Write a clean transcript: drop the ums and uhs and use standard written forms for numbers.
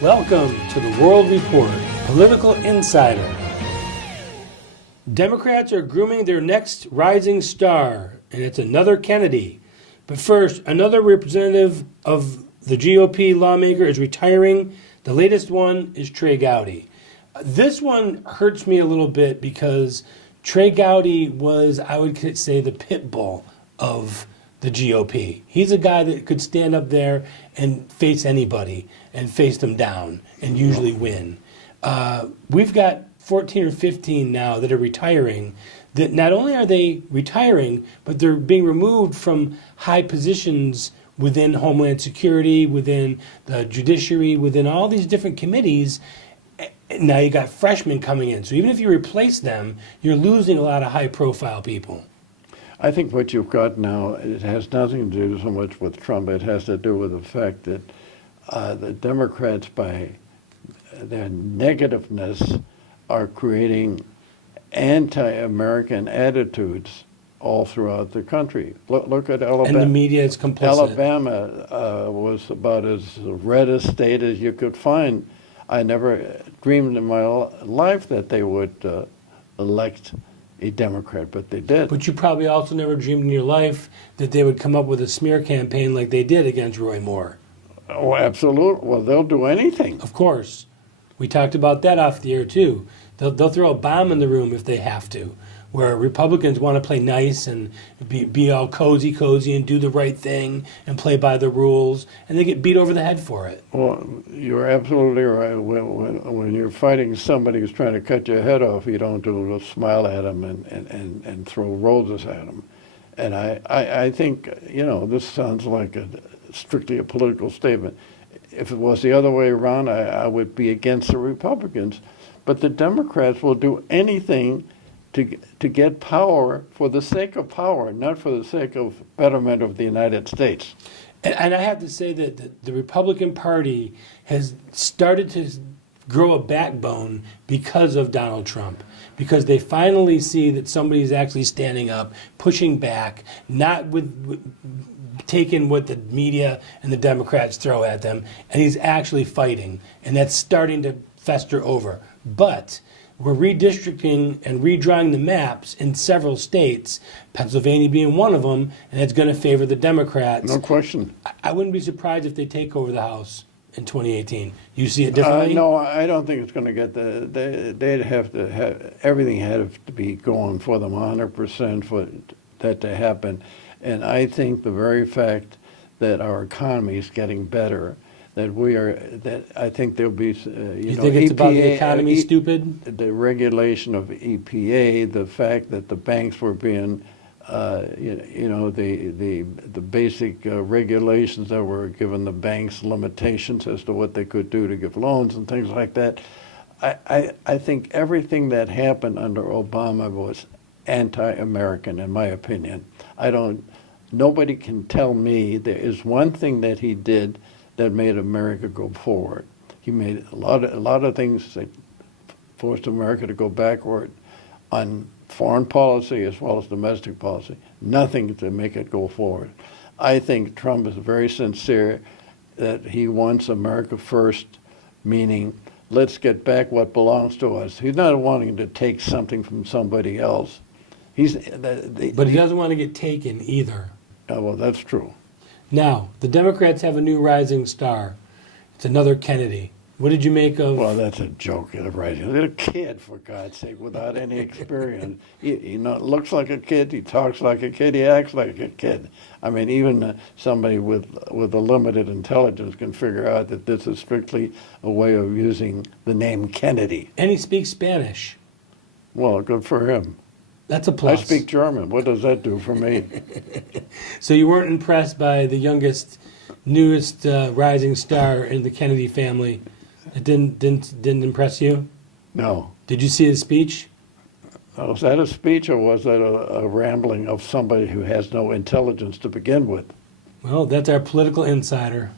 Welcome to the World Report, Political Insider. Democrats are grooming their next rising star, and it's another Kennedy. But first, another representative of the GOP lawmaker is retiring. The latest one is Trey Gowdy. This one hurts me a little bit because Trey Gowdy was, I would say, the pit bull of the GOP. He's a guy that could stand up there and face anybody and face them down and usually win. We've got 14 or 15 now that are retiring, that not only are they retiring, but they're being removed from high positions within Homeland Security, within the judiciary, within all these different committees. Now you got freshmen coming in. So even if you replace them, you're losing a lot of high-profile people. I think what you've got now, it has nothing to do so much with Trump. It has to do with the fact that the Democrats, by their negativeness, are creating anti-American attitudes all throughout the country. Look at Alabama. And the media is complicit. Alabama was about as red a state as you could find. I never dreamed in my life that they would elect a Democrat, but they did. But you probably also never dreamed in your life that they would come up with a smear campaign like they did against Roy Moore. Oh, absolutely. Well, they'll do anything. Of course. We talked about that off the air, too. They'll throw a bomb in the room if they have to, where Republicans want to play nice and be all cozy and do the right thing and play by the rules, and they get beat over the head for it. Well, you're absolutely right. When you're fighting somebody who's trying to cut your head off, you don't do a smile at them and throw roses at them. And I think, this sounds like strictly a political statement. If it was the other way around, I would be against the Republicans. But the Democrats will do anything to get power for the sake of power, not for the sake of betterment of the United States. And I have to say that the Republican Party has started to grow a backbone because of Donald Trump, because they finally see that somebody's actually standing up, pushing back, not with taking what the media and the Democrats throw at them, and he's actually fighting, and that's starting to fester over. But we're redistricting and redrawing the maps in several states, Pennsylvania being one of them, and it's going to favor the Democrats. No question. I wouldn't be surprised if they take over the House in 2018. You see it differently? No, I don't think it's going to get they'd have to have, everything had to be going for them 100% for that to happen. And I think the very fact that our economy is getting better, that I think there'll be, you think it's EPA, about the economy, stupid? The regulation of EPA, the fact that the banks were being, the basic regulations that were giving the banks limitations as to what they could do to give loans and things like that. I think everything that happened under Obama was anti-American, in my opinion. Nobody can tell me there is one thing that he did that made America go forward. He made a lot of things that forced America to go backward on foreign policy as well as domestic policy. Nothing to make it go forward. I think Trump is very sincere that he wants America first, meaning let's get back what belongs to us. He's not wanting to take something from somebody else. But he doesn't want to get taken either. Well, that's true. Now, the Democrats have a new rising star. It's another Kennedy. What did you make of... Well, that's a joke, right? He's a kid, for God's sake, without any experience. He looks like a kid, he talks like a kid, he acts like a kid. I mean, even somebody with a limited intelligence can figure out that this is strictly a way of using the name Kennedy. And he speaks Spanish. Well, good for him. That's a plus. I speak German. What does that do for me? So you weren't impressed by the newest rising star in the Kennedy family? It didn't impress you? No. Did you see his speech? Was that a speech or was that a rambling of somebody who has no intelligence to begin with? Well, that's our political insider.